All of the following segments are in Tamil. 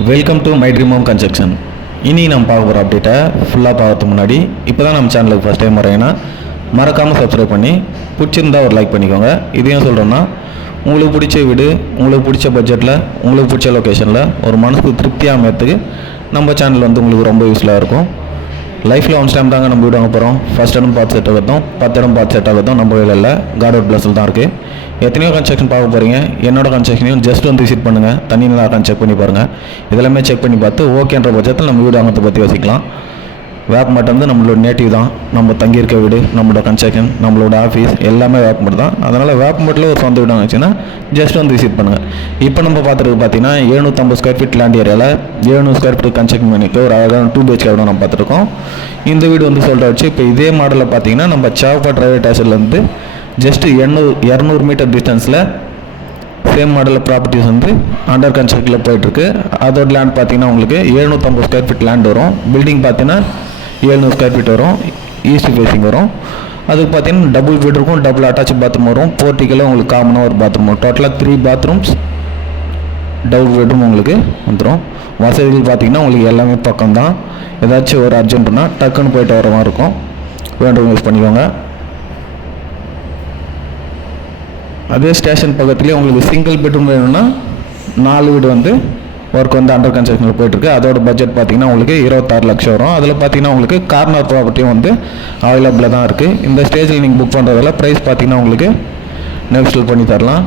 Welcome to my dream home construction இனி நம்ம பார்க்க போகிற அப்டேட்டை ஃபுல்லாக பார்க்கறதுக்கு முன்னாடி இப்போ தான் நம்ம சேனலுக்கு ஃபஸ்ட் டைம் வரீங்கன்னா மறக்காமல் சப்ஸ்கிரைப் பண்ணி பிடிச்சிருந்தா ஒரு லைக் பண்ணிக்கோங்க. இதையும் சொல்கிறோன்னா உங்களுக்கு பிடிச்ச வீடு உங்களுக்கு பிடிச்ச பட்ஜெட்டில் உங்களுக்கு பிடிச்ச லொக்கேஷனில் ஒரு மனசுக்கு திருப்தியாக அமையத்துக்கு நம்ம சேனல் வந்து உங்களுக்கு ரொம்ப யூஸ்ஃபுல்லாக இருக்கும். லைஃப்பில் ஒன் டைம் தாங்க நம்ம வீடு வாங்க போகிறோம் ஃபஸ்ட் இடம் பார்த்து செட் ஆகட்டும். பத்து இடம் பார்த்து செட் ஆகட்டும். நம்ம வீடு இல்லை. கார்டவுட் ப்ளஸில் தான் இருக்குது எத்தனையோ கன்ஸ்ட்ரக்ஷன் பார்க்க போகிறீங்க என்னோட கன்ஸ்ட்ரக்ஷனையும் ஜஸ்ட் வந்து விசிட் பண்ணுங்கள் தண்ணி நல்லா இருக்கான்னு செக் பண்ணி பாருங்கள் இதெல்லாமே செக் பண்ணி பார்த்து ஓகேன்ற பட்சத்தில் நம்ம வீடு வாங்கிறத பற்றி யோசிக்கலாம். வேப்பமட்டம் வந்து நம்மளோட நேட்டிவ் தான். நம்ம தங்கியிருக்க வீடு நம்மளோட கன்ஸ்ட்ரக்ஷன் நம்மளோட ஆஃபீஸ் எல்லாமே வேப்பமட்டு தான். அதனால் வேப்பமட்டில் ஒரு சொந்த வீடு வாங்கிச்சுன்னா ஜஸ்ட் வந்து விசிட் பண்ணுங்கள் இப்போ நம்ம பார்த்துருக்கு பார்த்தீங்கன்னா எழுநூற்றம்பது ஸ்கொயர் ஃபீட் லேண்ட் ஏரியாவில் எழுநூறு ஸ்கொயர் ஃபீட் கன்ஸ்ட்ரக்ஷன் பண்ணிக்கு ஒரு அழகான டூ பிஹெச்கே வீடு நம்ம பார்த்துருக்கோம். இந்த வீடு வந்து சொல்கிற வச்சு இப்போ இதே மாடலில் பார்த்தீங்கன்னா நம்ம சேவப்பா ரயில்வே ஸ்டேஷன்லேருந்து ஜஸ்ட் எண்ணூறு இரநூறு மீட்டர் டிஸ்டன்ஸில் சேம் மாடலில் ப்ராப்பர்ட்டிஸ் வந்து அண்டர் கன்ஸ்ட்ரக்டில் போயிட்டுருக்கு அதோட லேண்ட் பார்த்தீங்கன்னா உங்களுக்கு எழுநூற்றம்பது ஸ்கொயர் ஃபீட் லேண்ட் வரும். பில்டிங் பார்த்தீங்கன்னா ஏழ்நூறு ஸ்கொயர் ஃபீட் வரும். ஈஸ்ட் ஃபேஸிங் வரும். அதுக்கு பார்த்தீங்கன்னா டபுள் பெட் இருக்கும். டபுள் அட்டாச் பாத்ரூம் வரும். போர்ட்டிக்கெல்லாம் உங்களுக்கு காமனாக ஒரு பாத்ரூம் வரும். டோட்டலாக த்ரீ பாத்ரூம்ஸ் டபுள் பெட்ரூம் உங்களுக்கு வந்துடும் வசதிகள் பார்த்தீங்கன்னா உங்களுக்கு எல்லாமே பக்கம் தான் ஏதாச்சும் ஒரு அர்ஜென்ட்னா டக்குன்னு போயிட்டு வர மாதிரி இருக்கும். வேண்டவங்க யூஸ் பண்ணிக்கோங்க. அதே ஸ்டேஷன் பக்கத்துலேயே உங்களுக்கு சிங்கிள் பெட்ரூம் வேணும்னா நாலு வீடு வந்து ஒர்க் வந்து அண்டர் கன்ஸ்ட்ரக்ஷனில் போயிட்டுருக்கு அதோட பட்ஜெட் பார்த்தீங்கன்னா உங்களுக்கு இருபத்தாறு லட்சம் வரும். அதில் பார்த்தீங்கன்னா உங்களுக்கு கார்னர் ப்ராப்பர்ட்டியும் வந்து அவைலபிளாக தான் இருக்குது இந்த ஸ்டேஜில் நீங்கள் புக் பண்ணுறதால ப்ரைஸ் பார்த்தீங்கன்னா உங்களுக்கு நெக்ஸ்டில் பண்ணி தரலாம்.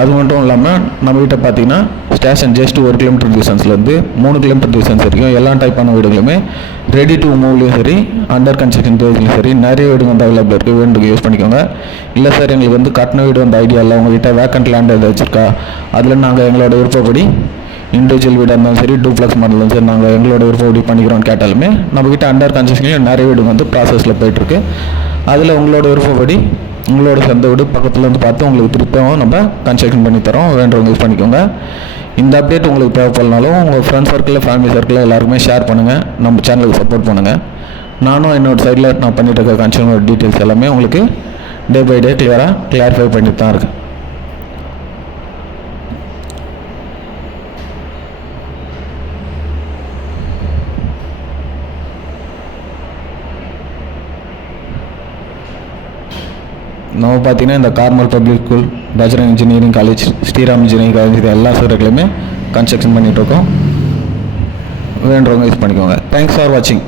அது மட்டும் இல்லாமல் நம்ம வீட்டை பார்த்தீங்கன்னா ஸ்டேஷன் ஜஸ்ட் ஒரு கிலோமீட்டர் டிஸ்டன்ஸ்லேருந்து மூணு கிலோமீட்டர் டிஸ்டன்ஸ் வரைக்கும் எல்லா டைப்பான வீடுகளுமே ரெடி டு மூவ்லேயும் சரி அண்டர் கன்ஸ்ட்ரக்ஷன் பேஜ்லையும் சரி நிறைய வீடு வந்து அவைலபிள் இருக்குது வேண்டுக்கு யூஸ் பண்ணிக்கோங்க. இல்லை சார் எங்களுக்கு வந்து கட்டின வீடு வந்து ஐடியா இல்லை. உங்கள்கிட்ட வேக்கண்ட் லேண்ட் எதாவது வச்சுருக்கா? அதில் நாங்கள் எங்களோட விருப்பப்படி இண்டிவிஜுவல் வீடாக இருந்தாலும் சரி டூப்ளெக்ஸ் மாடலும் சரி நாங்கள் எங்களோட விருப்பப்படி பண்ணிக்கிறோம் கேட்டாலுமே நம்மக்கிட்ட அண்டர் கன்ஸ்ட்ரக்ஷன்லேயும் நிறைய வீடு வந்து ப்ராசஸில் போயிட்டுருக்கு. அதில் உங்களோட விருப்பப்படி உங்களோட சொந்த வீடு பக்கத்தில் வந்து பார்த்து உங்களுக்கு திருப்பியும் நம்ம கன்ஸ்ட்ரக்ஷன் பண்ணி தரோம். வேண்டவங்க யூஸ் பண்ணிக்கோங்க. இந்த அப்டேட் உங்களுக்கு தேவைப்படனாலும் உங்கள் ஃப்ரெண்ட்ஸ் சர்க்கிளில் ஃபேமிலி சர்க்கிளில் எல்லாருக்குமே ஷேர் பண்ணுங்கள் நம்ம சேனலுக்கு சப்போர்ட் பண்ணுங்கள் நானும் என்னோட சைடில் நான் பண்ணிட்டு இருக்க கன்ஸ்ட்ரக்ஷனோட டீட்டெயில்ஸ் எல்லாமே உங்களுக்கு டே பை டே கிளியராக கிளாரிஃபை பண்ணிட்டு தான் இருக்கேன். நம்ம பார்த்தீங்கன்னா இந்த Carmel public school Bajrang engineering college Sriram engineering college இது எல்லா சர்க்கிளையுமே கன்ஸ்ட்ரக்ஷன் பண்ணிகிட்ருக்கோம் வேண்டவங்க யூஸ் பண்ணிக்கோங்க. தேங்க்ஸ் ஃபார் வாட்சிங்